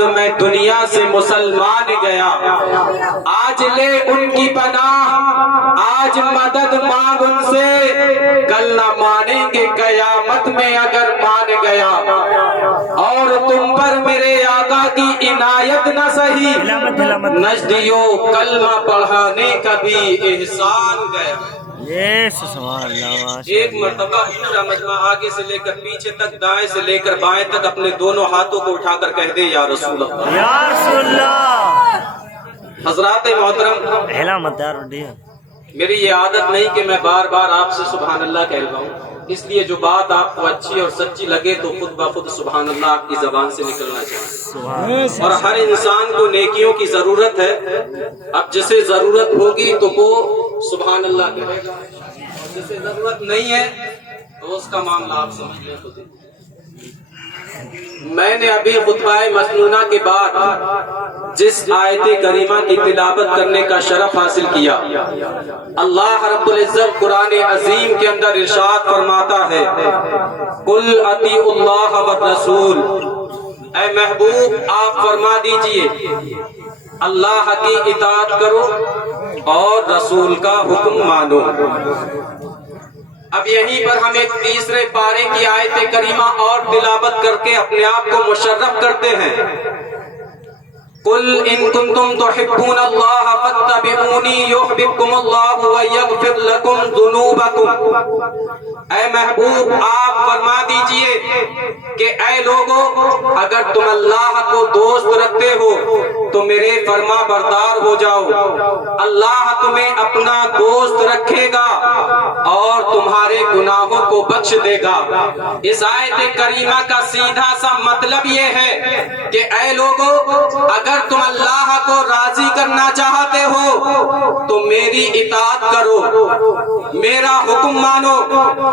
مرد میں دنیا سے مسلمان گیا، آج لے ان کی پناہ، آج مدد مانگ ان سے، کل نہ مانیں گے قیامت میں اگر مان گیا، اور تم پر میرے آقا کی عنایت نہ سہی، نجدیوں کلمہ پڑھانے کا بھی احسان گیا۔ ایک مرتبہ پورا مجمع آگے سے لے کر پیچھے تک، دائیں سے لے کر بائیں تک اپنے دونوں ہاتھوں کو اٹھا کر کہہ دے یا رسول اللہ، یا رسول اللہ۔ حضرات محترم، میری یہ عادت نہیں کہ میں بار بار آپ سے سبحان اللہ کہہ رہا ہوں، اس لیے جو بات آپ کو اچھی اور سچی لگے تو خود بخود سبحان اللہ آپ کی زبان سے نکلنا چاہیے۔ اور ہر انسان کو نیکیوں کی ضرورت ہے، اب جسے ضرورت ہوگی تو وہ سبحان اللہ کہے گا، اور جسے ضرورت نہیں ہے تو اس کا معاملہ آپ سمجھ لیں۔ تو میں نے ابھی خطبہ مسنونہ کے بعد جس آیت کریمہ کی تلاوت کرنے کا شرف حاصل کیا، اللہ رب العزت قرآن عظیم کے اندر ارشاد فرماتا ہے، قل اطیعوا اللہ والرسول، اے محبوب آپ فرما دیجئے اللہ کی اطاعت کرو اور رسول کا حکم مانو۔ اب یہیں پر ہم ایک تیسرے پارے کی آیت کریمہ اور تلاوت کر کے اپنے آپ کو مشرف کرتے ہیں، قل ان کنتم تحبون اللہ فاتبعونی یحببکم اللہ ویغفر لکم ذنوبکم۔ اے محبوب آپ فرما دیجئے کہ اے لوگو، اگر تم اللہ کو دوست رکھتے ہو تو میرے فرما بردار ہو جاؤ، اللہ تمہیں اپنا دوست رکھے گا اور تمہارے گناہوں کو بخش دے گا۔ اس آیت کریمہ کا سیدھا سا مطلب یہ ہے کہ اے لوگو، اگر تم اللہ کو راضی کرنا چاہتے ہو تو میری اطاعت کرو، میرا حکم مانو،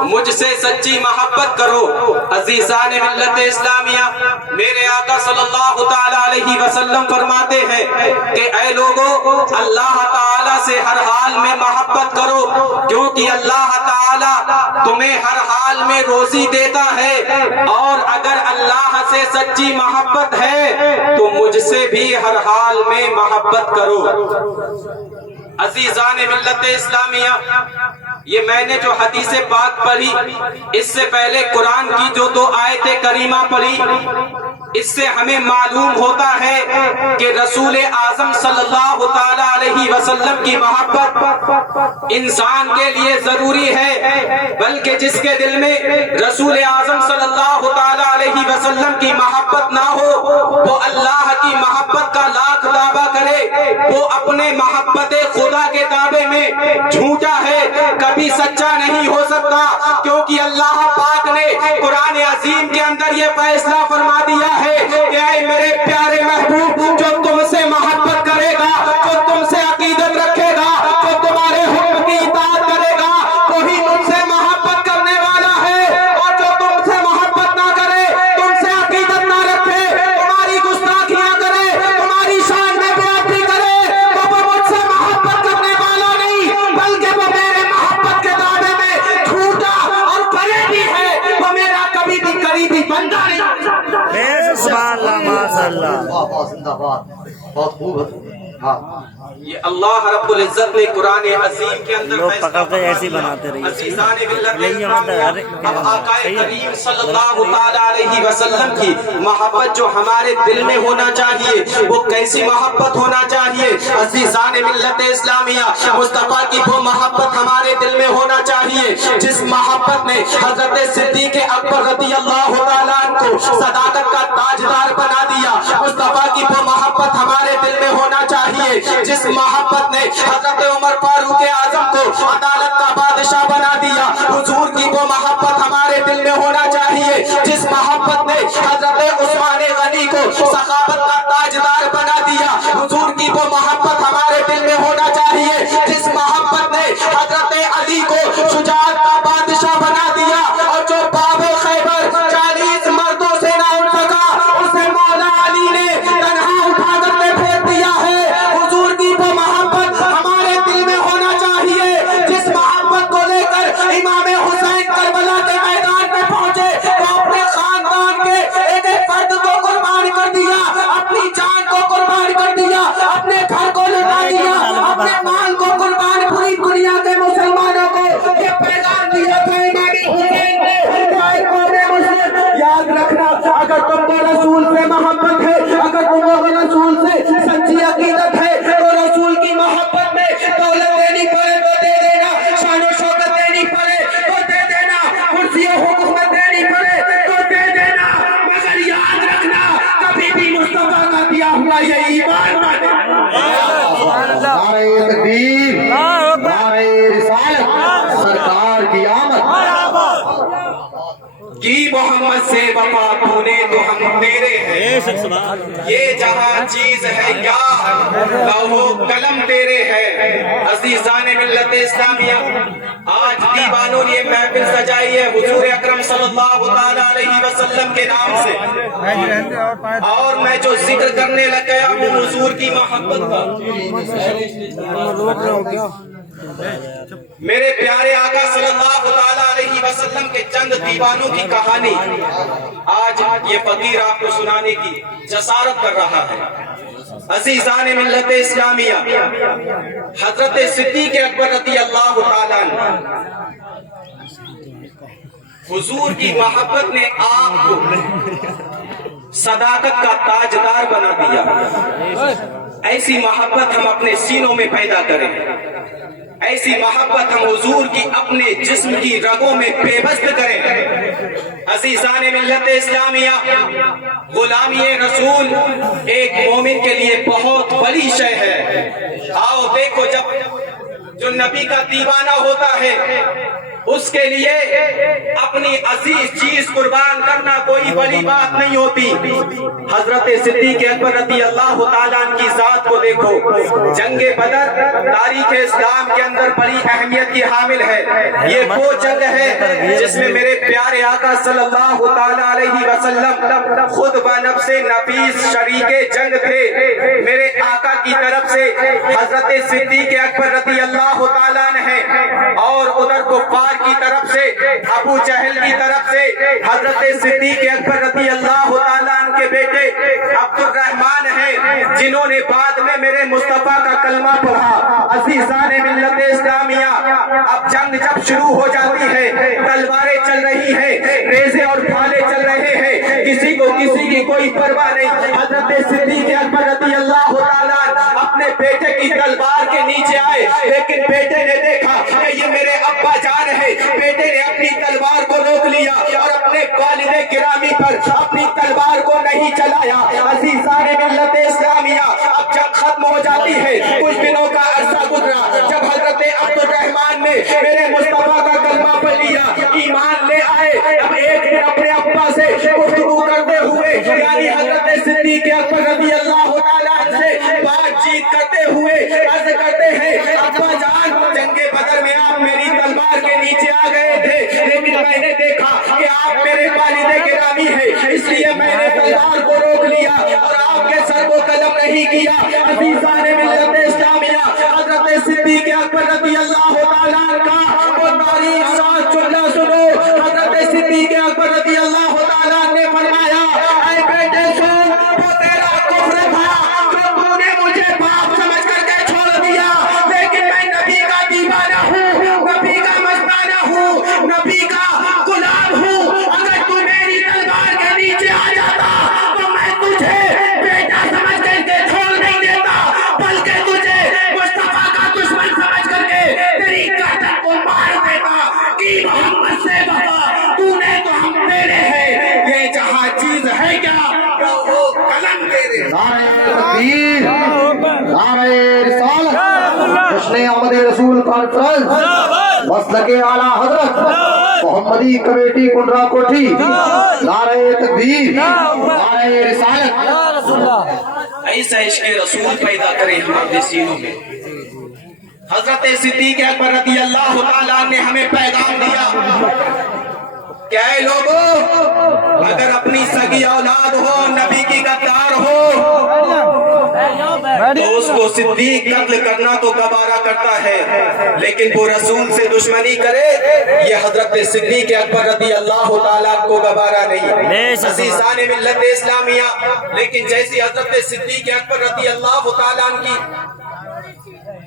مجھ سے سچی محبت کرو۔ عزیزان ملت اسلامیہ، میرے آقا صلی اللہ تعالی علیہ وسلم فرماتے ہیں کہ اے لوگو، اللہ تعالی سے ہر حال میں محبت کرو، کیونکہ اللہ تعالی تمہیں ہر حال میں روزی دیتا ہے، اور اگر اللہ سے سچی محبت ہے تو مجھ سے بھی ہر حال میں محبت کرو۔ عزیزان ملت اسلامیہ، یہ میں نے جو حدیث پاک پڑھی، اس سے پہلے قرآن کی جو دو آیت کریمہ پڑھی، اس سے ہمیں معلوم ہوتا ہے کہ رسول اعظم صلی اللہ تعالی علیہ وسلم کی محبت انسان کے لیے ضروری ہے، بلکہ جس کے دل میں رسول اعظم صلی اللہ تعالی علیہ وسلم کی محبت نہ ہو، وہ اللہ کی محبت کا لاکھ دعویٰ کرے، وہ اپنے محبت خدا کے دعوے میں جھوٹا ہے، کبھی سچا نہیں ہو سکتا، کیونکہ اللہ پاک نے قرآن عظیم کے اندر یہ فیصلہ فرما دیا ہے کہ اے میرے پیارے محبوب، جو تم سے محبت کرے گا، جو تم سے عقیدت رکھے گا، جو تمہارے حکم کی اطاعت کرے گا، وہی تم سے محبت کرنے والا ہے، اور جو تم سے محبت نہ کرے، تم سے عقیدت نہ رکھے، تمہاری گستاخیاں کرے، تمہاری شان میں بےادبی کرے، تو وہ مجھ سے محبت کرنے والا نہیں، بلکہ وہ میرے محبت کے دعوے میں جھوٹا اور فریبی ہے، وہ میرا کبھی بھی قریبی بندہ نہیں۔ سبحان اللہ، ماشاء اللہ، بہت خوب ہے۔ یہ اللہ رب العزت نے قرآن عظیم کے اندر لوگ پکڑ کے ایسی بناتے رہیے، عزیزان ملت اسلامیہ، اب آقا کریم صلی اللہ تعالی علیہ وسلم کی محبت جو ہمارے دل میں ہونا چاہیے، وہ کیسی محبت ہونا چاہیے؟ عزیزان ملت اسلامیہ، مصطفیٰ کی وہ محبت ہمارے دل میں ہونا چاہیے جس محبت نے حضرت صدیق اکبر رضی اللہ تعالیٰ عنہ کو صداقت کا تاجدار بنا دیا۔ مصطفیٰ کی وہ محبت ہمارے دل میں ہونا چاہیے جس محبت نے حضرت عمر فاروق اعظم کو عدالت کا بادشاہ بنا دیا۔ حضور کی وہ محبت ہمارے دل میں ہونا چاہیے جس محبت نے حضرت عثمان غنی کو سخاوت کا تاجدار بنا دیا۔ حضور کی وہ محبت ہمارے دل میں ہونا چاہیے جس محبت نے حضرت علی کو شجاعت کا بادشاہ بنا دیا، اور جو باب خیبر 40 مردوں سے نہ اٹھ سکا، اسے مولا علی نے تنہا اٹھا کر کے پھینک دیا ہے۔ حضور کی وہ محبت ہمارے دل میں ہونا چاہیے جس محبت کو لے کر امام حسین کربلا کے میدان میں پہنچے، وہ اپنے خاندان کے ایک ایک فرد کو قربان کر دیا، اپنی یہ ایمان والے نعرہ تکبیر، نعرہ رسالت، سرکار کی آمد، کی محمد سے وفا تو نے تو ہم تیرے ہیں، یہ جہاں چیز ہے کیا لوح و قلم تیرے ہے۔ عزیزان ملت اسلامیہ، آج دیوانوں نے محفل سجائی ہے حضور اکرم صلی اللہ علیہ وسلم کے نام سے، اور میں جو ذکر کرنے لگ گیا ہوں حضور کی محبت کا، میرے پیارے آقا صلی اللہ علیہ وسلم کے چند دیوانوں کی کہانی آج یہ فقیر آپ کو سنانے کی جسارت کر رہا ہے۔ عزیزان ملت اسلامیہ، حضرت صدیق اکبر رضی اللہ تعالیٰ عنہ، حضور کی محبت نے آپ کو صداقت کا تاجدار بنا دیا۔ ایسی محبت ہم اپنے سینوں میں پیدا کریں، ایسی محبت ہم حضور کی اپنے جسم کی رگوں میں پیوست کریں۔ عزیزان ملت اسلامیہ، غلامی رسول ایک مومن کے لیے بہت بڑی شے ہے۔ آؤ دیکھو، جب جو نبی کا دیوانہ ہوتا ہے اس کے لیے اپنی عزیز چیز قربان کرنا کوئی بڑی بات نہیں ہوتی۔ حضرت صدیق اکبر رضی اللہ تعالیٰ عنہ کی ذات کو دیکھو، جنگ بدر تاریخ اسلام کے اندر بڑی اہمیت کی حامل ہے۔ یہ وہ جنگ ہے جس میں میرے پیارے آقا صلی اللہ تعالیٰ علیہ وسلم خود بنفس نفیس شریک جنگ تھے۔ میرے آقا کی طرف سے حضرت صدیق اکبر رضی اللہ تعالیٰ عنہ ہے، اور ادھر کفار کی طرف سے ابو جہل کی طرف سے حضرت صدیق اکبر رضی اللہ تعالیٰ عنہ کے بیٹے عبد الرحمن ہیں، جنہوں نے بعد میں میرے مصطفیٰ کا کلمہ پڑھا۔ عزیزان ملت اسلامیہ، اب جنگ جب شروع ہو جاتی ہے، تلواریں چل رہی ہیں، نیزے اور بھالے چل رہے ہیں، کسی کو کسی کی کوئی پرواہ نہیں۔ حضرت صدیق اکبر رضی اللہ تعالیٰ عنہ اپنے بیٹے کی تلوار کے نیچے آئے، لیکن بیٹے نے دیکھا کہ یہ میرے ابا جان ہے۔ بیٹے نے اپنی تلوار کو روک لیا اور اپنے والد گرامی پر اپنی تلوار کو نہیں چلایا۔ عزیزان ملت اسلامیہ، اب جب ختم ہو جاتی ہے، کچھ دنوں کا عرصہ گزرا، جب حضرت عبد الرحمن نے میرے مصطفیٰ کا کلمہ پڑھ لیا، ایمان لے آئے، اب ایک دن اپنے ابا سے گفتگو کرتے ہوئے، یعنی حضرت صدیق اکبر رضی اللہ تعالیٰ عنہ سے بات چیت کرتے ہوئے عرض کرتے ہیں، ابا جان، جنگ بدر میں آپ میری تلوار کے نیچے آ گئے تھے، لیکن میں نے دیکھا کہ آپ میرے والد گرامی ہیں، اس لیے میں نے تلوار کو روک لیا اور آپ کے سر کو قلم نہیں کیا۔ عزیزان ملت اسلامیہ، حضرت صدیق اکبر رضی اللہ تعالیٰ عنہ کا وہ تاریخ ساتھ چلنا سنو۔ حضرت صدیق اکبر رضی اللہ تعالیٰ عنہ نے فرمایا، اے بیٹے سن، وہ تیرا کفر تھا جو تو نے مجھے باپ سمجھ کر کے چھوڑ دیا، لیکن میں نبی کا دیوانہ ہوں، نبی کا مستانہ ہوں، نبی کا غلام ہوں۔ اگر تو میری تلوار کے نیچے آ جاتا تو میں تجھے بیٹا سمجھ کر کے چھوڑ نہیں دیتا، بلکہ تجھے مصطفیٰ کا دشمن سمجھ کر کے تیری گردن کو مار دیتا۔ کی محمد سے وفا تو نے تو ہم تیرے ہیں، یہ جہاں چیز ہے کیا وہ قلم تیرے۔ نعرہ تکبیر، نعرہ رسالت، جشن آمد رسول کانفرنس، مسلک اعلیٰ حضرت محمدی کمیٹی کنڈرا کوٹھی، نعرہ تکبیر، نعرہ رسالت۔ ایسا عشق رسول پیدا کریں ہم اپنے سینوں میں۔ حضرت صدیق اکبر رضی اللہ تعالیٰ نے ہمیں پیغام دیا کہ اے لوگوں، اگر اپنی سگی اولاد ہو، نبی کی غدار ہو، تو اس کو صدیق قتل کرنا تو گوارا کرتا ہے، لیکن وہ رسول سے دشمنی کرے یہ حضرت صدیق اکبر رضی اللہ تعالیٰ کو گوارا نہیں۔ عزیزان ملت اسلامیہ، لیکن جیسی حضرت صدیق اکبر رضی اللہ تعالیٰ کی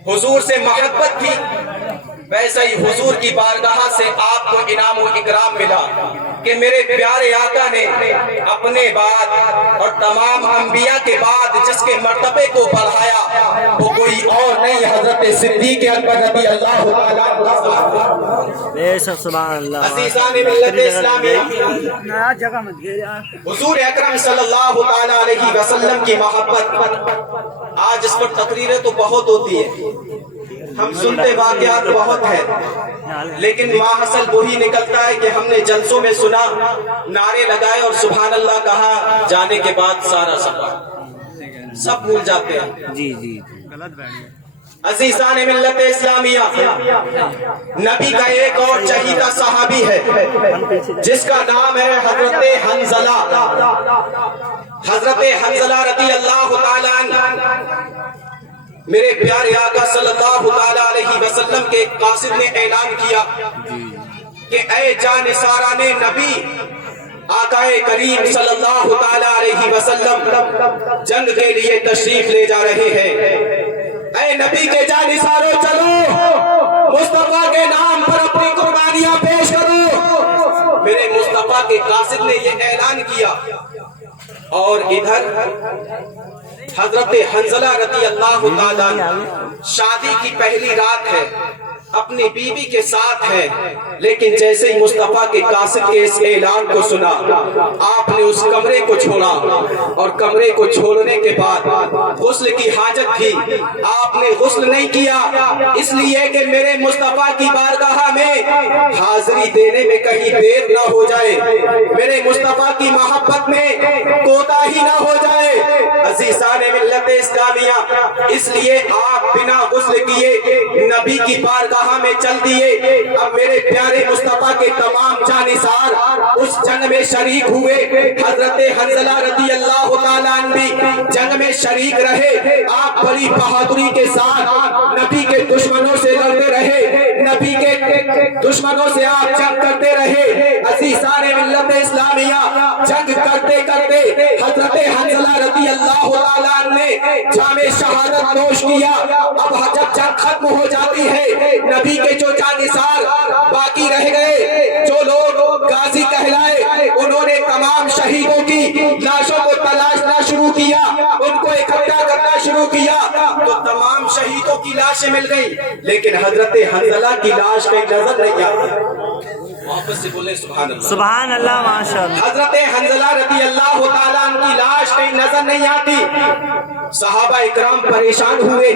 حضور سے محبت تھی، ویسے ہی حضور کی بارگاہ سے آپ کو انعام و اکرام ملا کہ میرے پیارے آقا نے اپنے بعد اور تمام انبیاء کے بعد جس کے مرتبے کو بڑھایا وہ کوئی اور نہیں حضرت صدیق اکبر رضی اللہ تعالیٰ عنہ۔ بے شک سبحان اللہ عزیزان ملت اسلامیہ، حضور اکرم صلی اللہ تعالیٰ علیہ وسلم کی محبت آج اس پر تقریریں تو بہت ہوتی ہیں، ہم سنتے واقعات بہت ہیں، لیکن ماحصل وہی نکلتا ہے کہ ہم نے جلسوں میں سنا، نعرے لگائے اور سبحان اللہ کہا، جانے کے بعد سارا سب بھول جاتے ہیں۔ جی عزیزان ملت اسلامیہ، نبی کا ایک اور چہیتا صحابی ہے جس کا نام ہے حضرت حنظلہ۔ حضرت حنظلہ رضی اللہ تعالیٰ عنہ، میرے پیارے آقا صلی اللہ تعالیٰ علیہ وسلم کے ایک قاصد نے اعلان کیا کہ اے جانثاران نبی، آقا کریم صلی اللہ تعالیٰ علیہ وسلم جنگ کے لیے تشریف لے جا رہے ہیں، اے نبی کے جانثاروں چلو مصطفیٰ کے نام پر اپنی قربانیاں پیش کرو۔ میرے مصطفیٰ کے قاصد نے یہ اعلان کیا، اور ادھر حضرت حنظلہ رضی اللہ تعالیٰ عنہ شادی کی پہلی رات ہے، اپنی بیوی کے ساتھ ہے، لیکن جیسے ہی مصطفیٰ کے قاصد کے اس اعلان کو سنا، آپ نے اس کمرے کو چھوڑا، اور کمرے کو چھوڑنے کے بعد غسل کی حاجت تھی، آپ نے غسل نہیں کیا، اس لیے کہ میرے مصطفیٰ کی بارگاہ میں حاضری دینے میں کہیں دیر نہ ہو جائے، میرے مصطفیٰ کی محبت میں کوتاہی نہ ہو جائے۔ عزیزان ملت اسلامیہ، اس لیے آپ بنا غسل کیے نبی کی بارگاہ میں چل دیے۔ اب میرے پیارے مصطفیٰ کے تمام جانثار اس جنگ میں شریک ہوئے، حضرت حنظلہ رضی اللہ تعالیٰ عنہ بھی جنگ میں شریک رہے، آپ بڑی بہادری کے ساتھ نبی کے دشمنوں سے لڑتے رہے، نبی کے دشمنوں سے آپ جنگ کرتے رہے۔ عزیزان ملت اسلامیہ، جنگ کرتے کرتے حضرت حنظلہ رضی اللہ تعالیٰ عنہ نے جام شہادت نوش کیا۔ اب جب جنگ ختم ہو جاتی ہے، نبی کے جو جانثار باقی رہ گئے، جو لوگ غازی کہلائے، انہوں نے تمام شہیدوں کی لاشوں کو تلاشنا شروع کیا، ان کو اکٹھا کرنا شروع کیا، تو تمام شہیدوں کی لاشیں مل گئی، لیکن حضرت حنظلہ کی لاش کہیں نظر نہیں آتی۔ واپس سے بولے سبحان اللہ، سبحان اللہ، ماشاء اللہ۔ حضرت حنظلہ رضی اللہ تعالیٰ عنہ کی لاش کہیں نظر نہیں آتی۔ صحابہ اکرام پریشان ہوئے،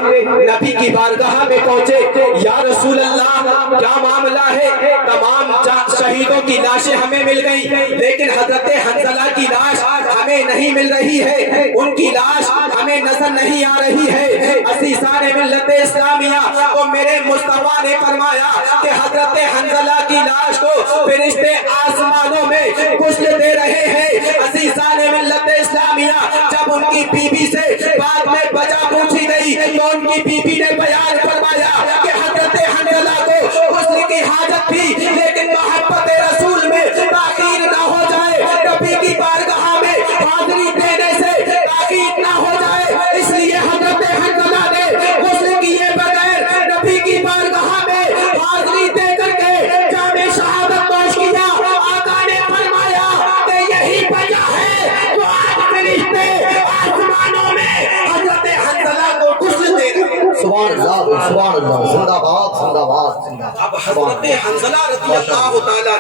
نبی کی بارگاہ میں پہنچے، یا رسول اللہ کیا معاملہ ہے؟ تمام شہیدوں کی لاشیں ہمیں مل گئی، لیکن حضرت حنظلہ کی لاش ہمیں نہیں مل رہی ہے، ان کی لاش ہمیں نظر نہیں آ رہی ہے۔ عزیزان ملت اسلامیہ، تو میرے مصطفیٰ نے فرمایا کہ حضرت حنظلہ کی لاش کو فرشتے آسمانوں میں غسل دے رہے ہیں۔ عزیزان ملت اسلامیہ، جب ان کی بیوی سے بعد میں وجہ پوچھی گئی تو ان کی بیوی نے بیان فرمایا کہ حضرت حنظلہ کو غسل کی حاجت تھی، لیکن محبت رسول میں تاخیر نہ ہو جائے، نبی کی بارگاہ میں حاضری دینے سے تاخیر نہ ہو جائے، اس لیے حضرت حنظلہ نے غسل کیے بغیر نبی کی بارگاہ میں حاضری دے کر کے جامع شہادت نوش کیا۔ آقا نے فرمایا کہ یہی وجہ ہے جو آج فرشتے آسمانوں میں حضرت حنظلہ کو غسل دے رہے ہیں۔ سبحان اللہ، سبحان اللہ، زندہ باد، زندہ باد، زندہ باد۔ اب حضرت حنظلہ رضی اللہ تعالیٰ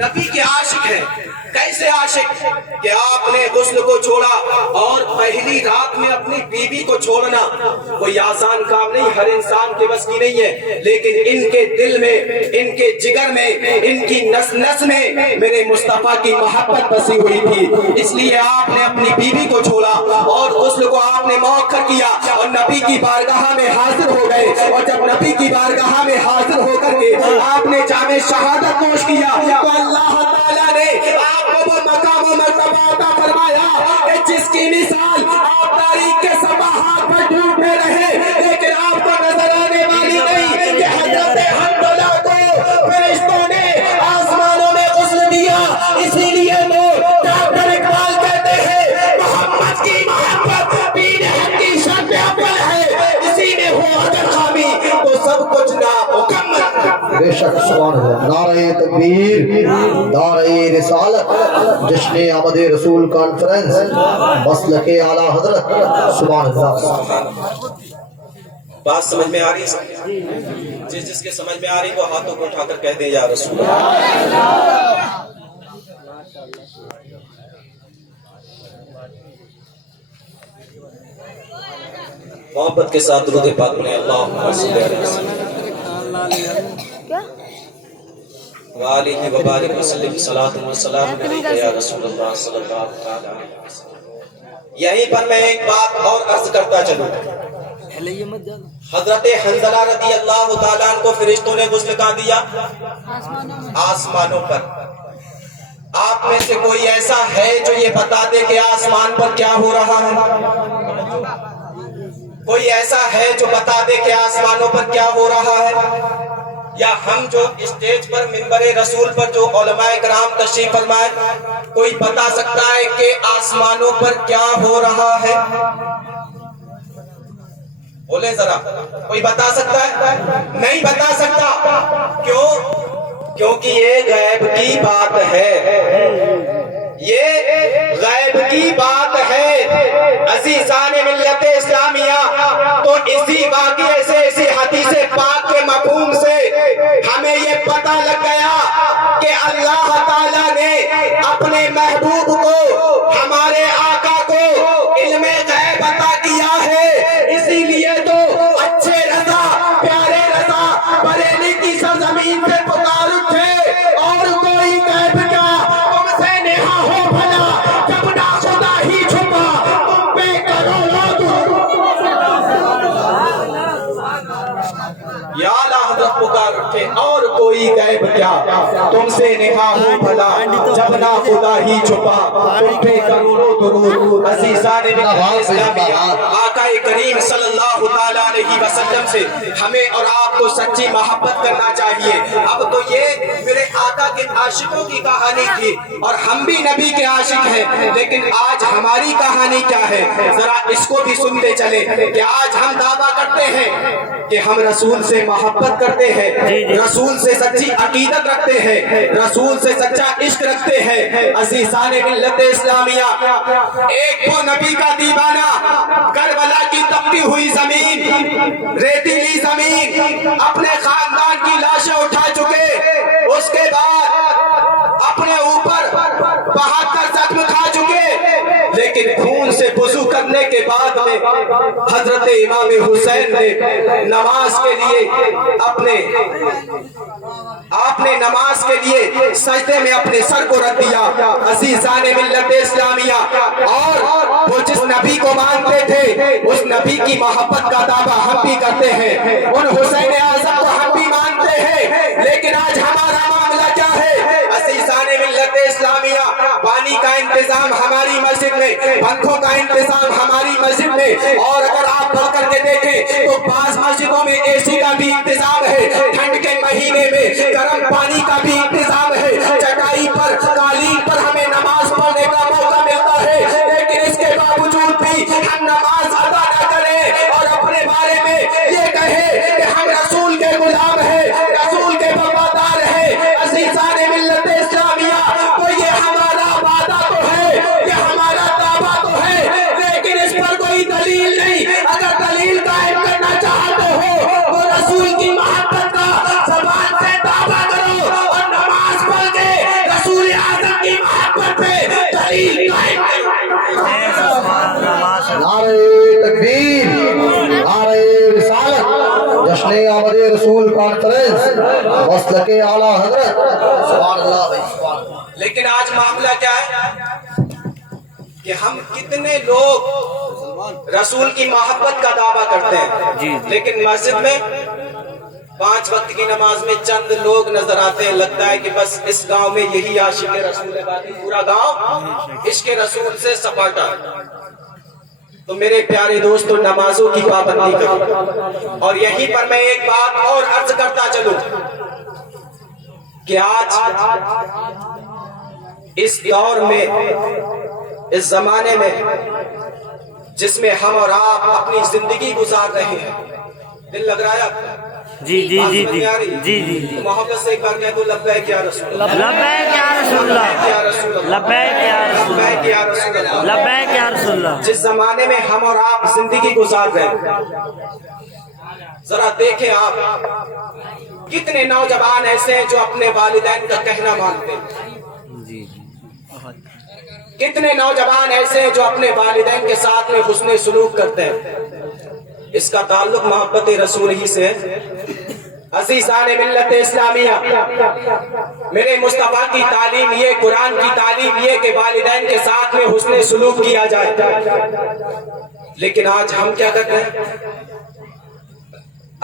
نبی کے عاشق ہیں، کیسے عاشق کہ آپ نے غسل کو چھوڑا، اور پہلی رات میں اپنی بیوی کو چھوڑنا کوئی آسان کام نہیں، ہر انسان کے بس کی نہیں ہے، لیکن ان کے دل میں، ان کے جگر میں، ان کی نس نس میں میرے مصطفیٰ کی محبت بسی ہوئی تھی، اس لیے آپ نے اپنی بیوی کو چھوڑا اور غسل کو آپ نے مؤخر کیا اور نبی کی بارگاہ میں حاضر ہو گئے، اور جب نبی کی بارگاہ میں حاضر ہو کر کے آپ نے جامع شہادت نوش کیا تو اللہ تعالیٰ نے آپ کو وہ مقام و مرتبہ عطا فرمایا کہ جس کی مثال آپ تاریخ کے سماحات پر ڈوبے رہے، لیکن آپ کو نظر آنے والی نہیں کہ حضرت حنظلہ کو فرشتوں نے آسمانوں میں غسل دیا۔ اسی لیے لوگ ڈاکٹر اقبال کہتے ہیں محمد کی محبت دین حق کی شرط اول ہے، اسی میں ہو اگر خامی تو سب کچھ نامکمل شک سبحان اللہ نعرہ تکبیر نعرہ رسالت جشن آمد رسول کانفرنس مسلک اعلی حضرت سبحان اللہ بات سمجھ میں آ رہی ہے؟ جس کے سمجھ میں آ رہی وہ ہاتھوں کو اٹھا کر کہہ دے یا رسول اللہ۔ محبت کے ساتھ درود پاک پڑھیں اللہم صلی علیہ وسلم وآلہ وبارک وسلم صلاۃ و سلام علیک یا رسول اللہ صلی اللہ علیہ وسلم۔ یہیں پر میں ایک بات اور عرض کرتا چلوں، حضرت حنظلہ رضی اللہ تعالیٰ عنہ کو فرشتوں نے غسل کا دیا آسمانوں پر۔ آپ میں سے کوئی ایسا ہے جو یہ بتا دے کہ آسمان پر کیا ہو رہا ہے؟ کوئی ایسا ہے جو بتا دے کہ آسمانوں پر کیا ہو رہا ہے؟ یا ہم جو اسٹیج پر منبر رسول پر جو علماء کرام تشریف فرمائے، کوئی بتا سکتا ہے کہ آسمانوں پر کیا ہو رہا ہے؟ بولے ذرا، کوئی بتا سکتا ہے؟ نہیں بتا سکتا۔ کیوں؟ کیونکہ یہ غیب کی بات ہے، یہ غیب کی بات ہے۔ عزیزان ملت اسلامیہ، تو اسی واقعے سے، اسی حدیث پاک کے مفہوم سے ہمیں یہ پتہ لگ گیا کہ اللہ تعالیٰ نے اپنے محبوب کو، ہمارے آقا کو علم غیب عطا کیا ہے۔ اسی لیے تو اچھے رضا، پیارے رضا بریلی کی سرزمین سے پکار اٹھے، اور کوئی غیب کیا تم سے نہا ہو بھلا، جب نہ خدا ہی چھپا تم پہ کرو یا اعلیٰ حضرت پکار اٹھے، اور کوئی غیب کیا تم سے نہا ہو بھلا، جب نہ خدا ہی چھپا تم پہ کروڑوں درود۔ عزیزان اسلامیہ، آقا کریم صلی اللہ تعالیٰ علیہ وسلم سے ہمیں اور آپ کو سچی محبت کرنا چاہیے۔ اب تو یہ میرے آقا کے عاشقوں کی کہانی تھی، اور ہم بھی نبی کے عاشق ہیں، لیکن آج ہماری کہانی کیا ہے؟ ذرا اس کو بھی سنتے چلے کہ آج ہم دعویٰ کرتے ہیں کہ ہم رسول سے محبت کرتے ہیں، رسول سے سچی عقیدت رکھتے ہیں، رسول سے سچا عشق رکھتے ہیں۔ عزیزان ملت اسلامیہ، ایک تو نبی کا دیوانہ کربلا کی تپتی ہوئی زمین، ریتیلی زمین، اپنے خاندان کی لاشیں اٹھا چکے، اس کے بعد اپنے اوپر 72 زخم کھا چکے، لیکن خون سے وضو کرنے کے بعد میں حضرت امام حسین نے نماز کے لیے آپ نے نماز کے لیے سجدے میں اپنے سر کو رکھ دیا۔ عزیزان ملت اسلامیہ، اور وہ جس نبی کو مانتے تھے اس نبی کی محبت کا دعویٰ ہم بھی کرتے ہیں، ان حسین اعظم کو ہم بھی مانتے ہیں، لیکن آج ہمارا معاملہ کیا ہے؟ عزیزان ملت اسلامیہ، پانی کا انتظام ہماری مسجد میں، پنکھوں کا انتظام ہماری مسجد میں، اور اگر آپ پڑھ کر کے دیکھیں تو بعض مسجدوں میں اے سی کا بھی انتظام ہے، ٹھنڈ کے مہینے میں گرم پانی کا بھی انتظام ہے، چٹائی پر، قالین پر ہمیں نماز پڑھنے کا موقع ملتا ہے، لیکن اس کے باوجود بھی ہم نماز ادا نہ کریں اور اپنے بارے میں یہ کہیں کہ ہم رسول کے غلام ہیں، رسول کے وفادار ہیں۔ عزیزان ملت اسلامیہ، تو یہ ہمارا وعدہ تو ہے، یہ ہمارا دعویٰ تو ہے، لیکن اس پر کوئی دلیل نہیں۔ اگر دلیل قائم کرنا چاہتے ہو تو رسول کی محبت کا زبان سے دعویٰ کرو، اور نماز پڑھ کے رسول اعظم کی محبت پہ دلیل قائم کرو۔ نعرہ تکبیر نعرہ رسالت جشن آمد رسول کانفرنس مسلک اعلی حضرت سبحان اللہ بھائی سبحان اللہ۔ لیکن آج معاملہ کیا ہے کہ ہم کتنے لوگ رسول کی محبت کا دعویٰ کرتے ہیں، لیکن مسجد میں 5 وقت کی نماز میں چند لوگ نظر آتے ہیں، لگتا ہے کہ بس اس گاؤں میں یہی عاشق رسول ہے، باقی پورا گاؤں عشق رسول سے سپاٹا۔ تو میرے پیارے دوستو، نمازوں کی پابندی کرو، اور یہیں پر میں ایک بات اور عرض کرتا چلوں کہ آج اس دور میں، اس زمانے میں جس میں ہم اور آپ اپنی زندگی گزار رہے ہیں، دل لگ رہا ہے آپ کا؟ جی جی جی بات جی سمجھ میں آ رہی ہے؟ جی جی جی تو محبت سے ایک بار کہہ دو لبیک یا رسول اللہ، لبیک یا رسول یا اللہ، رسول اللہ، لبیک یا رسول لبیک اللہ، یا رسول اللہ۔ لبیک یا رسول اللہ۔ جس زمانے میں ہم اور آپ زندگی گزار رہے ہیں، ذرا دیکھیں آپ کتنے نوجوان ایسے ہیں جو اپنے والدین کا کہنا مانتے ہیں، جی جی کتنے نوجوان ایسے ہیں جو اپنے والدین کے ساتھ میں حسن سلوک کرتے ہیں۔ اس کا تعلق محبت رسول ہی سے ہے۔ عزیزان ملت اسلامیہ، میرے مصطفیٰ کی تعلیم یہ، قرآن کی تعلیم یہ کہ والدین کے ساتھ میں حسن سلوک کیا جائے، لیکن آج ہم کیا کرتے ہیں؟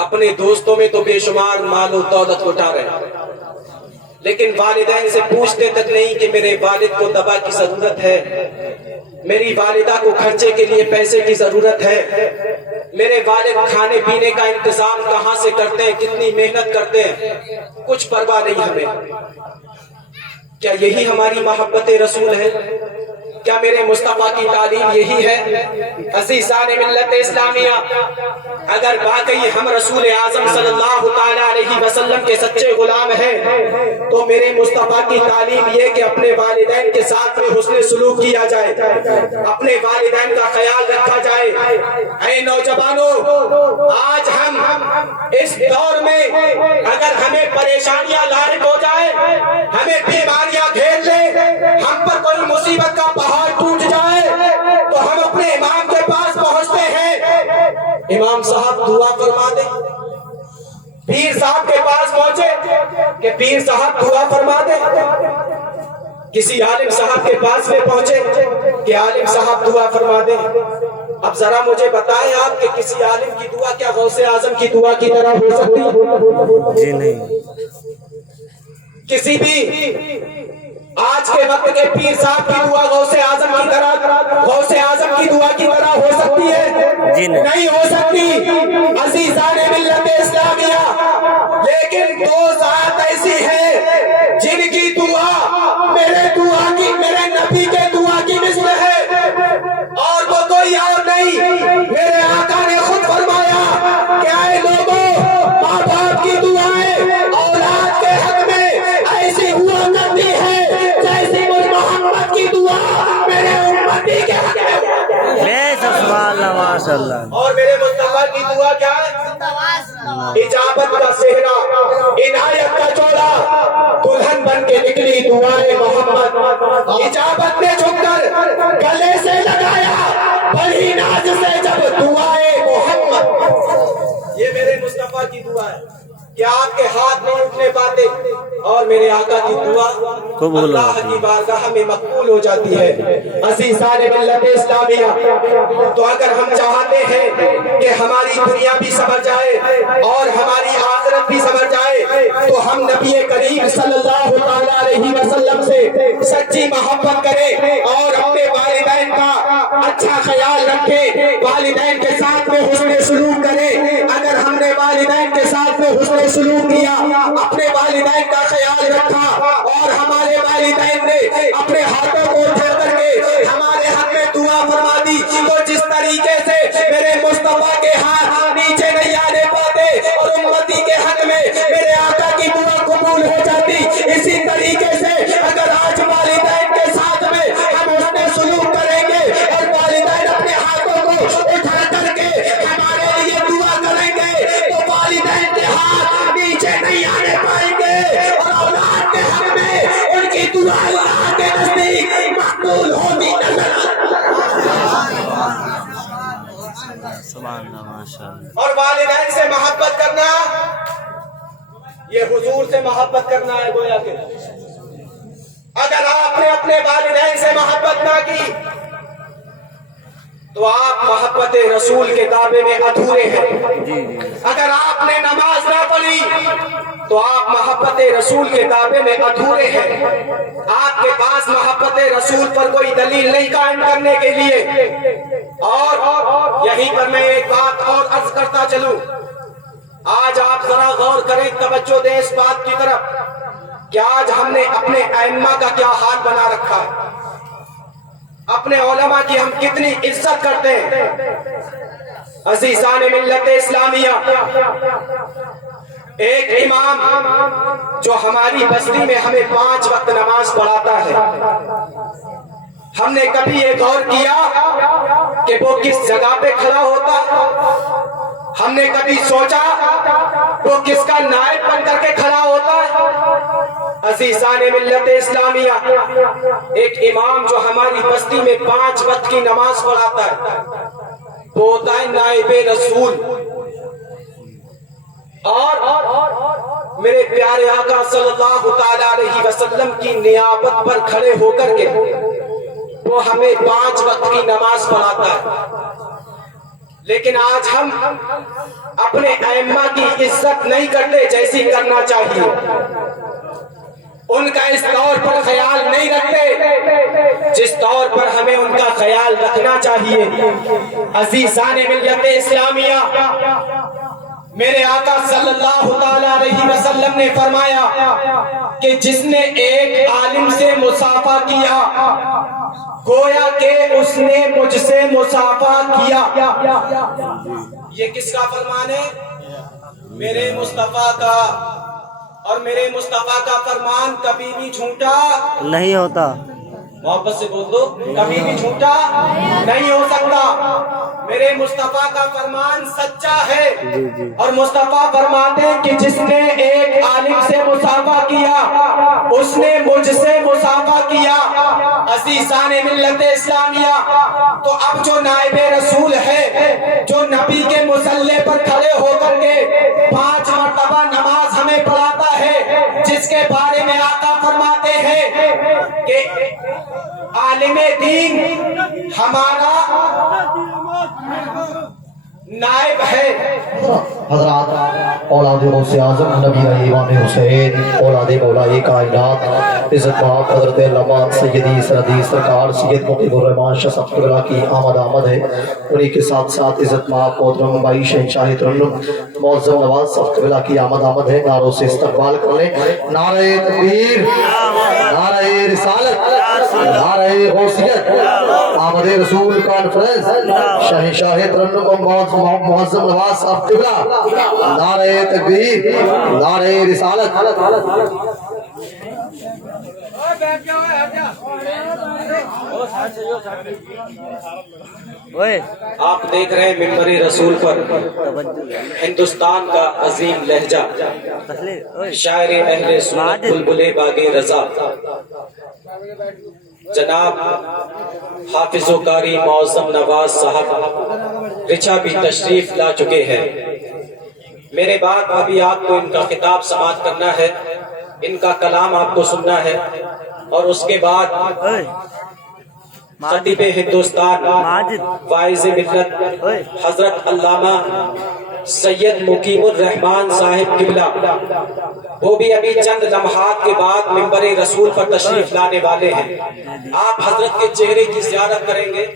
اپنے دوستوں میں تو بے شمار مال و دولت لٹا رہے ہیں، لیکن والدین سے پوچھتے تک نہیں کہ میرے والد کو دوا کی ضرورت ہے، میری والدہ کو خرچے کے لیے پیسے کی ضرورت ہے، میرے والد کھانے پینے کا انتظام کہاں سے کرتے ہیں، کتنی محنت کرتے ہیں، کچھ پرواہ نہیں ہمیں۔ کیا یہی ہماری محبت رسول ہے؟ کیا میرے مصطفیٰ کی تعلیم یہی ہے؟ عزیزان ملت اسلامیہ، اگر واقعی ہم رسول اعظم صلی اللہ تعالیٰ علیہ وسلم کے سچے غلام ہیں تو میرے مصطفیٰ کی تعلیم یہ کہ اپنے والدین کے ساتھ میں حسن سلوک کیا جائے، اپنے والدین کا خیال رکھا جائے۔ اے نوجوانوں، آج ہم اس دور میں اگر ہمیں پریشانیاں لاحق ہو جائے، ہمیں بیماریاں گھیر لیں، ہم پر کوئی مصیبت کا پہاڑ ٹوٹ جائے تو ہم اپنے امام کے پاس پہنچتے ہیں، امام صاحب دعا فرما دیں۔ پیر صاحب کے پاس پہنچے کہ پیر صاحب دعا فرما دیں۔ کسی عالم صاحب کے پاس میں پہنچے کہ عالم صاحب دعا فرما دیں۔ اب ذرا مجھے بتائیں آپ کہ کسی عالم کی دعا کیا غوث اعظم کی دعا کی طرح ہو سکتی ہے؟ جی نہیں۔ کسی بھی آج کے وقت کے پیر صاحب کی دعا غوث اعظم کی طرح، غوث اعظم کی دعا کی طرح ہو سکتی ہے؟ جی نہیں ہو سکتی۔ عزیزان ملت اسلامیہ، لیکن دو ذات ایسی ہیں جن کی دعا میرے نبی کے دعا کی مثل ہے، اور وہ کوئی اور نہیں، میرے آقا نے خود فرمایا کہ اے لوگوں، ماں باپ کی دعائیں اولاد کے حق میں ایسی ہوا کرتی ہے جیسی مجھ محمد کی دعا میرے امتی کے حق میں۔ بے سبحان اللہ ماشاء اللہ۔ اور میرے مصطفیٰ کی دعا کیا ہے؟ اجابت کا صحرا، عنایت کا چوڑا، دلہن بن کے نکلی دعائیں محمد، اجابت نے جھک کر گلے سے لگایا بڑی ناز سے جب دعائیں محمد۔ یہ میرے مصطفیٰ کی دعا ہے کہ آپ کے ہاتھ نہیں اٹھنے پاتے اور میرے آقا کی دعا اللہ کی بارگاہ میں مقبول ہو جاتی ہے۔ عزیزان ملت اسلامیہ، تو اگر ہم چاہتے ہیں کہ ہماری دنیا بھی سنور جائے اور ہماری آخرت بھی سنور جائے تو ہم نبی کریم صلی اللہ علیہ وسلم سے سچی محبت کریں اور اپنے والدین کا اچھا خیال رکھیں، والدین کے ساتھ میں حسن سلوک کریں۔ اگر ہم نے والدین کے ساتھ میں حسن سلوک کیا، اپنے والدین کا خیال رکھا اور ہمارے والدین نے اپنے ہاتھوں کو اٹھا کر کے ہمارے حق میں دعا فرما دی، تو جس طریقے سے میرے مصطفیٰ کے ہاتھ نیچے نہیں آنے پاتے اور امتی کے حق میں میرے آقا کی دعا قبول ہو جاتی، اسی طریقے سے اگر آج والدین کے ساتھ میں ہم حسن سلوک کریں گے اور والدین اپنے ہاتھوں کو اٹھا کر کے ہمارے لیے دعا کریں گے تو والدین کے ہاتھ نیچے نہیں آنے پائیں گے اور اولاد کے حق میں ان کی دعا اللہ کے نزدیک مقبول ہوتی نظر سبحان اللہ ماشاء اللہ۔ اور والدین سے محبت کرنا یہ حضور سے محبت کرنا ہے گویا کہ اگر آپ نے اپنے والدین سے محبت نہ کی تو آپ محبت رسول کے دعوے میں ادھورے ہیں۔ اگر آپ نے نماز نہ پڑھی تو آپ محبت رسول کے دعوے میں ادھورے ہیں۔ آپ کے پاس محبت رسول پر کوئی دلیل نہیں قائم کرنے کے لیے۔ اور یہیں پر میں ایک بات اور عرض کرتا چلوں، آج آپ ذرا غور کریں، توجہ دیں اس بات کی طرف کہ آج ہم نے اپنے ائمہ کا کیا حال بنا رکھا ہے۔ اپنے علماء کی ہم کتنی عزت کرتے ہیں. عزیزان ملت اسلامیہ، ایک امام جو ہماری بستی میں ہمیں 5 وقت نماز پڑھاتا ہے، ہم نے کبھی یہ غور کیا کہ وہ کس جگہ پہ کھڑا ہوتا؟ ہم نے کبھی سوچا وہ کس کا نائب بن کر کے کھڑا ہوتا ہے؟ عزیزان ملت اسلامیہ، ایک امام جو ہماری بستی میں 5 وقت کی نماز پڑھاتا ہے وہ ہوتا ہے نائب رسول. اور میرے پیارے آقا صلی اللہ تعالی علیہ وسلم کی نیابت پر کھڑے ہو کر کے وہ ہمیں 5 وقت کی نماز پڑھاتا ہے. لیکن آج ہم اپنے ائمہ کی عزت نہیں کرتے جیسی کرنا چاہیے، ان کا اس طور پر خیال نہیں رکھتے جس طور پر ہمیں ان کا خیال رکھنا چاہیے. عزیزان ملت اسلامیہ، میرے آقا صلی اللہ تعالی علیہ وسلم نے فرمایا کہ جس نے ایک عالم سے مصافحہ کیا گویا کہ اس نے مجھ سے مصافحہ کیا. یہ کس کا فرمان ہے؟ میرے مصطفیٰ کا. اور میرے مصطفیٰ کا فرمان کبھی بھی جھوٹا نہیں ہوتا. محبت سے بول دو، کبھی بھی جھوٹا نہیں ہو سکتا. میرے مصطفیٰ کا فرمان سچا ہے. اور مصطفیٰ فرماتے ہیں کہ جس نے ایک عالم سے مصافحہ کیا اس نے مجھ سے مصافحہ کیا. عزیزان ملت اسلامیہ، تو اب جو نائب رسول ہے، جو نبی کے مصلی پر کھڑے ہو کر کے 5 مرتبہ نماز ہمیں پڑھاتا ہے، جس کے بارے میں آقا فرماتے ہیں کہ عالم دین ہمارا نائب ہے. حضرات اولاد غوث اعظم نبی امام حسین اولاد مولا کائنات عزت مآب حضرت علامہ سیدی سردی سرکار سید مقیم الرحمان شاہ صاحب قبلہ کی آمد ہے. انہی کے ساتھ ساتھ عزت مآب محترم بھائی شہنشاہ ترنم معظم نواز صاحب قبلہ کی آمد ہے. نعروں سے استقبال کر لیں. نعرہ تکبیر، نعرہ رسالت، نعرہ غوثیت. آمد رسول کانفرنس شہنشاہ ترنم معظم نواز صاحب قبلہ. نعرہ تکبیر، نعرہ رسالت. آپ دیکھ رہے ہیں ممبر رسول پر ہندوستان کا عظیم لہجہ، شاعر اہل سنت بلبل باغ رضا جناب حافظ و قاری معظم نواز صاحب رچا بھی تشریف لا چکے ہیں. میرے بعد ابھی آپ کو ان کا خطاب سماعت کرنا ہے، ان کا کلام آپ کو سننا ہے، اور اس کے بعد خطیب ہندوستان واعظ ملت حضرت علامہ سید مقیم الرحمان صاحب قبلہ وہ بھی ابھی چند لمحات کے بعد ممبر رسول پر تشریف لانے والے ہیں. آپ حضرت کے چہرے کی زیارت کریں گے،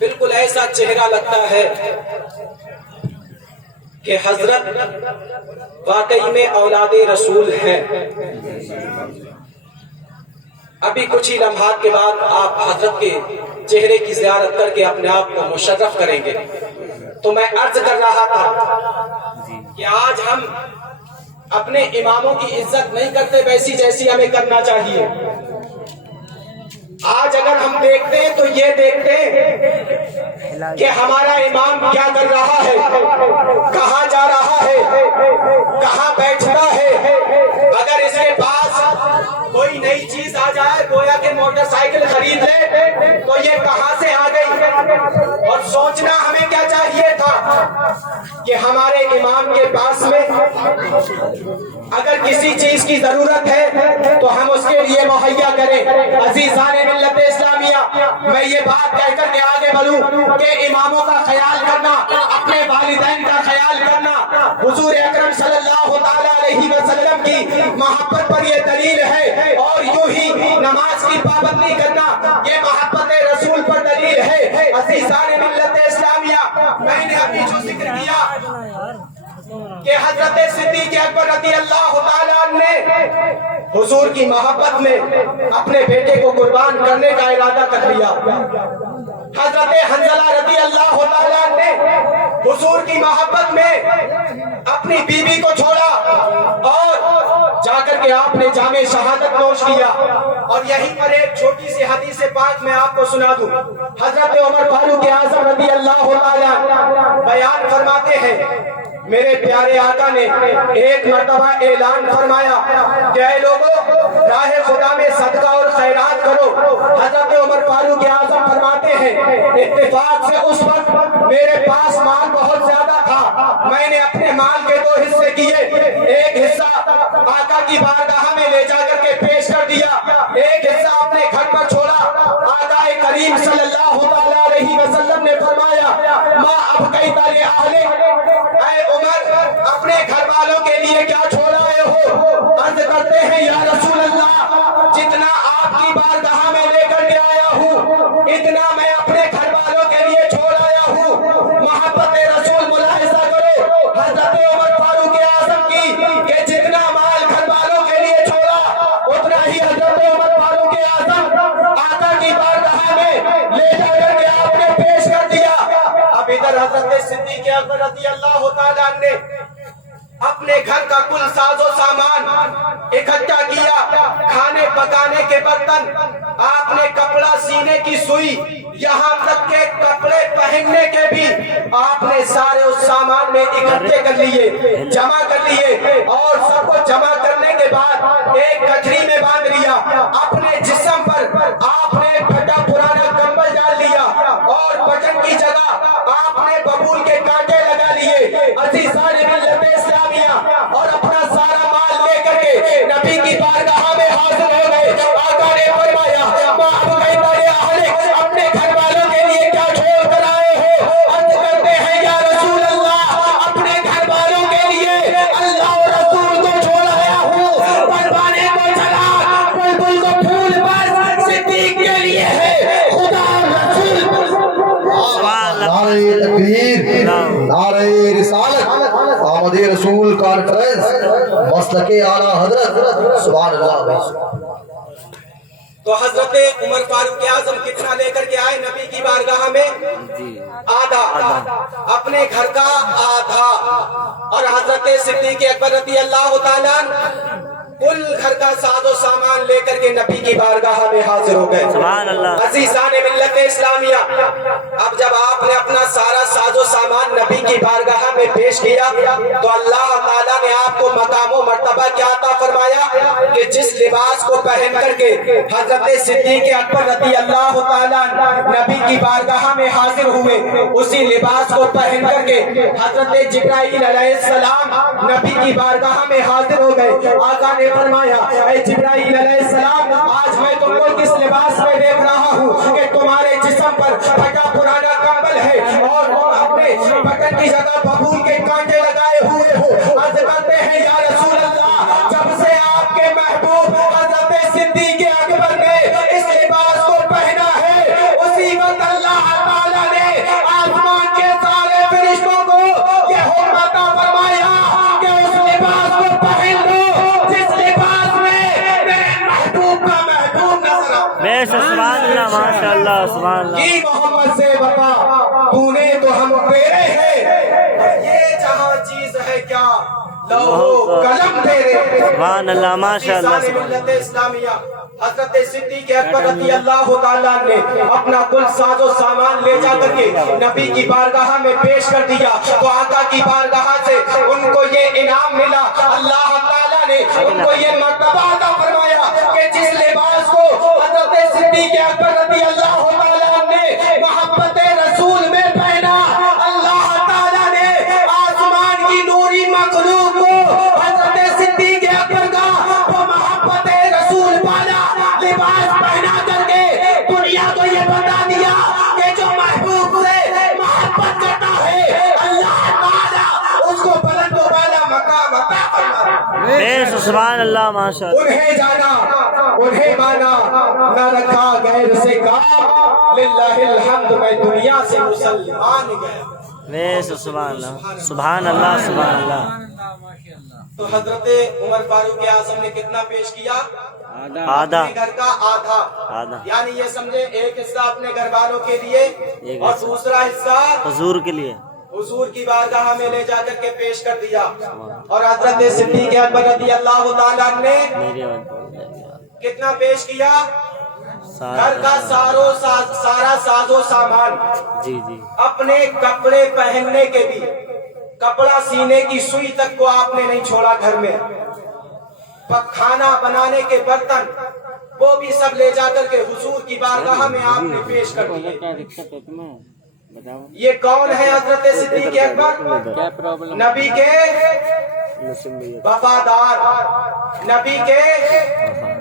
بالکل ایسا چہرہ لگتا ہے کہ حضرت واقعی میں اولاد رسول ہیں. ابھی کچھ ہی لمحات کے بعد آپ حضرت کے چہرے کی زیارت کر کے اپنے آپ کو مشرف کریں گے. تو میں عرض کر رہا تھا کہ آج ہم اپنے اماموں کی عزت نہیں کرتے ویسی جیسی ہمیں کرنا چاہیے. آج اگر ہم دیکھتے ہیں تو یہ دیکھتے ہیں کہ ہمارا امام کیا کر رہا ہے، کہاں جا رہا ہے، کہاں بیٹھتا ہے. اگر اس کے پاس کوئی نئی چیز آ جائے، گویا کہ موٹر سائیکل خرید لے، تو یہ کہاں سے آ گئی. اور سوچنا ہمیں کیا چاہیے تھا کہ ہمارے امام کے پاس میں اگر کسی چیز کی ضرورت ہے تو ہم اس کے لیے مہیا کریں. عزیزان ملت اسلامیہ، میں یہ بات کہہ کر کے آگے بڑھوں کہ اماموں کا خیال کرنا، اپنے والدین کا خیال کرنا، حضور اکرم صلی اللہ تعالی علیہ وسلم کی محبت پر یہ دلیل ہے. اور یوں ہی نماز کی پابندی کرنا یہ محبت رسول پر دلیل ہے. عزیزان ملت اسلامیہ، میں نے ابھی جو ذکر کیا کہ حضرت صدیق اکبر رضی اللہ تعالیٰ عنہ نے حضور کی محبت میں اپنے بیٹے کو قربان کرنے کا ارادہ کر لیا. حضرت حنظلہ رضی اللہ تعالیٰ عنہ نے حضور کی محبت میں اپنی بیوی کو چھوڑا اور جا کر کے آپ نے جامع شہادت نوش کیا. اور یہیں پر ایک چھوٹی سی حدیث پاک میں آپ کو سنا دوں. حضرت عمر فاروق اعظم رضی اللہ تعالیٰ بیان فرماتے ہیں میرے پیارے آقا نے ایک مرتبہ اعلان فرمایا کہ اے لوگوں راہ خدا میں صدقہ اور خیرات کرو. حضرت عمر فاروق اعظم فرماتے ہیں اتفاق سے اس وقت میرے پاس مال بہت زیادہ تھا. میں نے اپنے مال کے 2 حصے کیے. ایک حصہ آقا کی بارگاہ میں لے جا کر کے پیش کر دیا, ایک حصہ اپنے گھر پر چھوڑا. آقا کریم صلی اللہ علیہ وسلم نے فرمایا ما ابقیت لأہلک, اے عمر اپنے گھر والوں کے لیے کیا چھوڑ آئے ہو؟ عرض کرتے ہیں یا رسول اللہ جتنا آپ کی بارگاہ میں لے کر کے آیا ہوں اتنا میں اپنے گھر والوں کے لیے چھوڑ آیا ہوں. محبت رسول ملاحظہ کرو حضرت عمر فاروق اعظم کی کہ جتنا مال گھر والوں کے لیے چھوڑا اتنا ہی حضرت عمر فاروق اعظم آقا کی بارگاہ میں لے جا کر کے آپ نے پیش کر دیا. اب ادھر حضرت صدیق اکبر رضی اللہ تعالیٰ نے اپنے گھر کا کل ساز و سامان اکٹھا کیا. کھانے پکانے کے برتن, آپ نے کپڑا سینے کی سوئی, یہاں تک کہ کپڑے پہننے کے بھی آپ نے سارے اس سامان میں اکٹھے کر لیے, جمع کر لیے. اور سب کو جمع کرنے کے بعد ایک گٹھری میں باندھ لیا. اپنے جسم پر آپ نے پھٹا پرانا کمبل ڈال لیا اور بٹن کی جگہ آپ نے ببول کے کانٹے لگا لیے. عزیزان ملت اسلامیہ, اور اپنا سارا مال لے کر کے نبی کی بارگاہ میں حاضر ہو گئے. آقا نے فرمایا ما ابقیت لأہلک, اپنے گھر والوں کے لیے کیا چھوڑ کر آئے ہو؟ عرض کرتے ہیں یا رسول اللہ اپنے گھر والوں کے لیے اللہ اور رسول کو چھوڑ آیا ہوں. پروانے کو چلا بلبل کو پھول پر صدیق کے لیے ہے خدا رسول. نعرہ تکبیر, نعرہ رسالت, آمد رسول کانفرنس, مسلک اعلیٰ حضرت, سبحان اللہ. تو حضرت عمر فاروق اعظم کتنا لے کر کے آئے نبی کی بارگاہ میں؟ آدھا, اپنے گھر کا آدھا. اور حضرت صدیق اکبر رضی اللہ تعالیٰ کل گھر کا ساز و سامان لے کر کے نبی کی بارگاہ میں حاضر ہو گئے. سبحان اللہ. عزیزان ملت اسلامیہ, اب جب آپ نے اپنا سارا ساز و سامان نبی کی بارگاہ میں پیش کیا تو اللہ تعالیٰ نے آپ کو مقام و مرتبہ کیا عطا فرمایا کہ جس لباس کو پہن کر کے حضرت صدیق اکبر رضی اللہ تعالیٰ نبی کی بارگاہ میں حاضر ہوئے اسی لباس کو پہن کر کے حضرت جبرائیل علیہ السلام نبی کی بارگاہ میں حاضر ہو گئے. آقا نے فرمایا اے جبرائیل علیہ السلام آج میں تم کو کس لباس میں دیکھ رہا ہوں کہ تمہارے جسم پر پھٹا پرانا کمبل ہے اور تم اپنے بٹن کی جگہ ببول کے کانٹے لگائے ہوئے ہو. عرض کرتے ہیں یا رسول اللہ جب سے آپ کے محبوب حضرت صدیق اکبر نے اس لباس کو پہنا ہے اسی وقت اللہ تعالیٰ نے آسمان کے سارے فرشتوں کو یہ حکم عطا فرمایا کہ اس لباس کو پہن لو جس لباس میں میرے محبوب کا محبوب نظر آتا. بے شک, سبحان اللہ, ماشاء اللہ, سبحان اللہ. کی محمد سے بتا تو نے تو ہم تیرے ہیں, یہ جہاں چیز ہے کیا لوہو قلم تیرے. سبحان اللہ, ماشاء اللہ. ملت اسلامیہ حضرت صدیق اکبر رضی اللہ تعالیٰ نے اپنا کل ساز و سامان لے جا کر کے نبی کی بارگاہ میں پیش کر دیا تو آقا کی بارگاہ سے ان کو یہ انعام ملا. اللہ تعالیٰ نے ان کو یہ مرتبہ عطا فرمایا کہ جس لباس کو حضرت صدیق اکبر رضی اللہ تعالیٰ نے محبت رسول میں پہنا اللہ تعالیٰ نے آسمان کی نوری مخلوق کو حضرت صدیق اکبر کا وہ محبت رسول والا لباس پہنا کر کے دنیا کو یہ بتا دیا کہ جو محبوب سے محبت کرتا ہے اللہ تعالیٰ اس کو بلند و بالا مقام عطا فرماتا ہے. بے شک, سبحان اللہ, ماشاء اللہ. انہیں جانا انہیں مانا نہ رکھا غیر سے کام، للہ الحمد میں دنیا سے مسلمان گیا۔ سبحان اللہ سبحان اللہ سبحان اللہ۔ تو حضرت عمر فاروق اعظم نے کتنا پیش کیا؟ آدھا، اپنے گھر کا آدھا، یعنی یہ سمجھے ایک حصہ اپنے گھر والوں کے لیے اور دوسرا حصہ حضور کے لیے، حضور کی بارگاہ میں لے جا کر کے پیش کر دیا۔ اور حضرت صدیق اکبر رضی اللہ تعالیٰ نے کتنا پیش کیا؟ گھر کا سارا ساز و سامان، جی جی، اپنے کپڑے پہننے کے بھی، کپڑا سینے کی سوئی تک کو آپ نے نہیں چھوڑا گھر میں، کھانا بنانے کے برتن وہ بھی سب لے جا کر کے حضور کی بارگاہ میں آپ نے پیش کر دیے۔ یہ کون ہے حضرت صدیق اکبر؟ نبی کے وفادار، نبی کے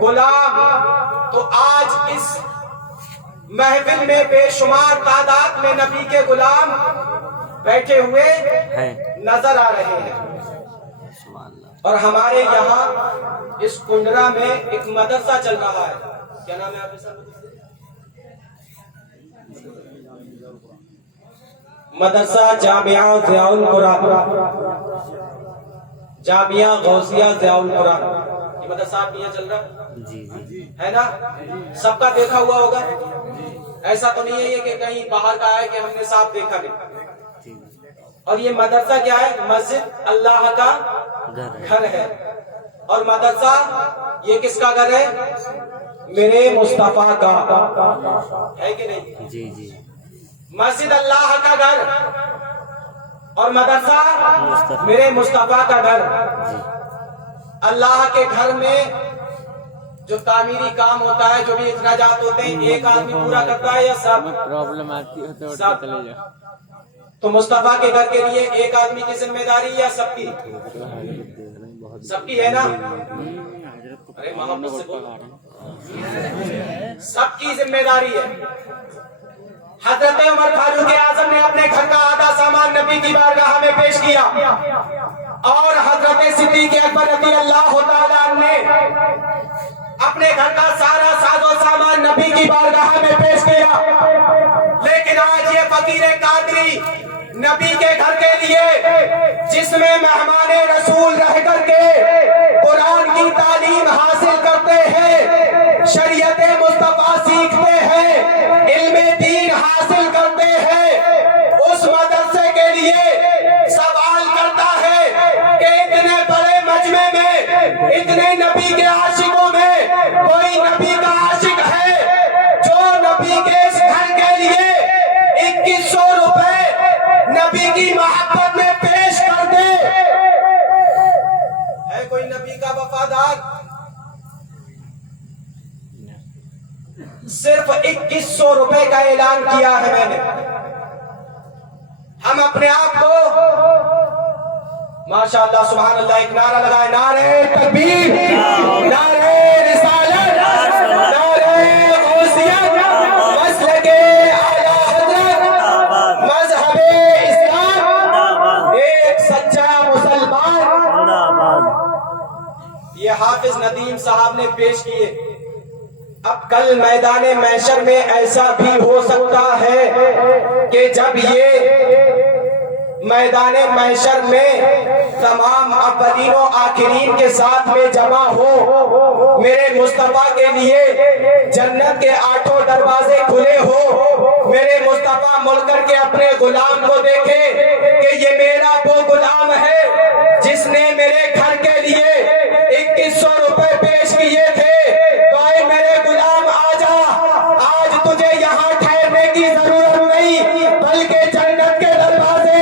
غلام۔ تو آج اس محفل میں بے شمار تعداد میں نبی کے غلام بیٹھے ہوئے نظر آ رہے ہیں۔ اور ہمارے یہاں اس کنڈرا میں ایک مدرسہ چل رہا ہے، کیا نام ہے آپ کا؟ مدرسہ جامعہ ضیاء القرآن، جامعہ غوثیہ ضیاء القرآن، یہ مدرسہ آپ کے یہاں چل رہا ہے نا؟ سب کا دیکھا ہوا ہوگا، ایسا تو نہیں ہے کہ کہیں باہر کا ہے کہ ہم نے صاحب دیکھا نہیں۔ اور یہ مدرسہ کیا ہے؟ مسجد اللہ کا گھر ہے۔ اور مدرسہ یہ کس کا گھر ہے؟ میرے مصطفیٰ کا ہے کہ نہیں؟ جی جی، مسجد اللہ کا گھر اور مدرسہ میرے مصطفیٰ کا گھر۔ اللہ کے گھر میں جو تعمیری کام ہوتا ہے، جو بھی اخراجات ہوتے ہیں، ایک آدمی پورا کرتا ہے یا سب؟ پرابلم آتی ہے تو چلے جاؤ۔ تو مصطفیٰ کے گھر کے لیے ایک آدمی کی ذمہ داری یا سب کی؟ سب کی ہے نا؟ ارے محبت سے بولو، سب کی ذمہ داری ہے۔ حضرت عمر فاروق اعظم نے اپنے گھر کا آدھا سامان نبی کی بارگاہ میں پیش کیا، اور حضرت صدیق اکبر رضی اللہ تعالیٰ عنہ نے اپنے گھر کا سارا ساز و سامان نبی کی بارگاہ میں پیش کیا۔ لیکن آج یہ فقیر قادری نبی کے گھر کے لیے، جس میں مہمان رسول رہ کر کے قرآن کی تعلیم حاصل کرتے ہیں، شریعت مصطفیٰ سیکھتے ہیں، علم دین حاصل کرتے ہیں، اس مدرسے کے لیے سوال کرتا ہے کہ اتنے بڑے مجمع میں، اتنے نبی کے عاشقوں میں کوئی نبی کا عاشق ہے جو نبی کے اس گھر کے لیے 2100 روپے نبی کی محبت میں پیش کر دے؟ ہے کوئی نبی کا وفادار؟ صرف 2100 روپے کا اعلان کیا ہے میں نے۔ ہم اپنے آپ کو ماشاءاللہ سبحان اللہ ایک نعرہ لگائے، نعرہ تکبیر، نعرہ رسالت، نعرہ غوثیت، مسلک اعلیٰ حضرت، مذہب اسلام، ایک سچا مسلمان۔ یہ حافظ ندیم صاحب نے پیش کیے۔ اب کل میدان محشر میں ایسا بھی ہو سکتا ہے کہ جب یہ میدان محشر میں تمام اولین و آخرین کے ساتھ میں جمع ہو، میرے مصطفیٰ کے لیے جنت کے 8 دروازے کھلے ہو، میرے مصطفیٰ مڑ کر کے اپنے غلام کو دیکھے کہ یہ میرا وہ غلام ہے جس نے میرے گھر کے لیے 2100 روپے پیش کیے تھے، تو اے میرے غلام آجا، آج تجھے یہاں ٹھہرنے کی ضرورت نہیں، بلکہ جنت کے دروازے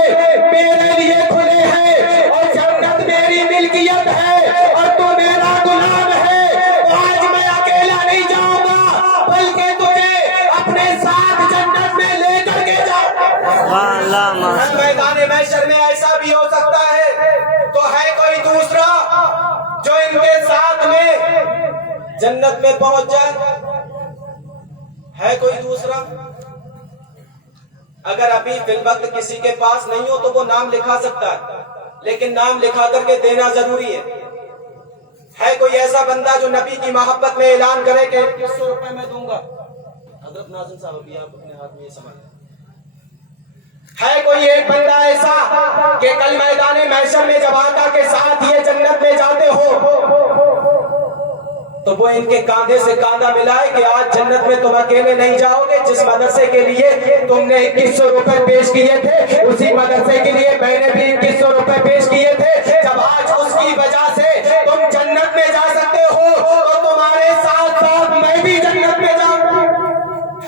میرے لیے کھلے ہیں، اور جنت میری ملکیت ہے، اور تو میرا غلام ہے۔ آج میں اکیلا نہیں جاؤں گا، بلکہ تجھے اپنے ساتھ جنت میں لے کر کے جاؤں۔ میدان محشر میں ایسا بھی ہو سکتا ہے، تو ہے کوئی دوسرا جو ان کے ساتھ میں جنت میں پہنچ جائے؟ ہے کوئی دوسرا؟ اگر ابھی فی الوقت کسی کے پاس نہیں ہو تو وہ نام لکھا سکتا ہے، لیکن نام لکھا کر کے دینا ضروری ہے۔ ہے کوئی ایسا بندہ جو نبی کی محبت میں اعلان کرے کہ 2100 روپے میں دوں گا؟ حضرت ناظم صاحب ابھی آپ اپنے ہاتھ میں یہ سامان ہے کوئی ایک بندہ ایسا کہ کل میدان محشر میں جب آقا کے ساتھ یہ جنت میں جاتے ہو تو وہ ان کے کاندھے سے کاندھا ملائے کہ آج جنت میں تم اکیلے نہیں جاؤ گے، جس مدرسے کے لیے تم نے 2100 روپے پیش کیے تھے اسی مدرسے کے لیے میں نے بھی 2100 روپے پیش کیے تھے، جب آج اس کی وجہ سے تم جنت میں جا سکتے ہو تو تمہارے ساتھ ساتھ میں بھی جنت میں جاؤں گا۔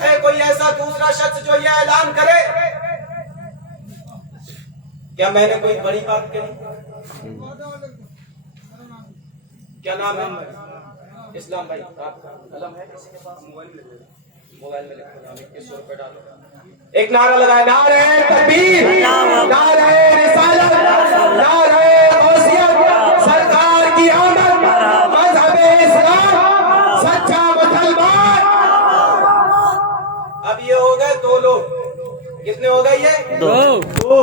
ہے کوئی ایسا دوسرا شخص جو یہ اعلان کرے؟ کیا میں نے کوئی بڑی بات کہی؟ کیا نام ہے؟ اسلام بھائی، آپ کا قلم ہے کسی کے پاس؟ موبائل میں لکھو، نام 2100 روپے ڈالو، ایک نعرہ لگائے، نعرہ تکبیر، نعرہ رسالت، نعرہ غوثیت، سرکار کی آمد، مذہب اسلام، سچا مسلمان۔ اب یہ ہو گئے 2 لوگ، کتنے ہو گئے یہ؟ 2۔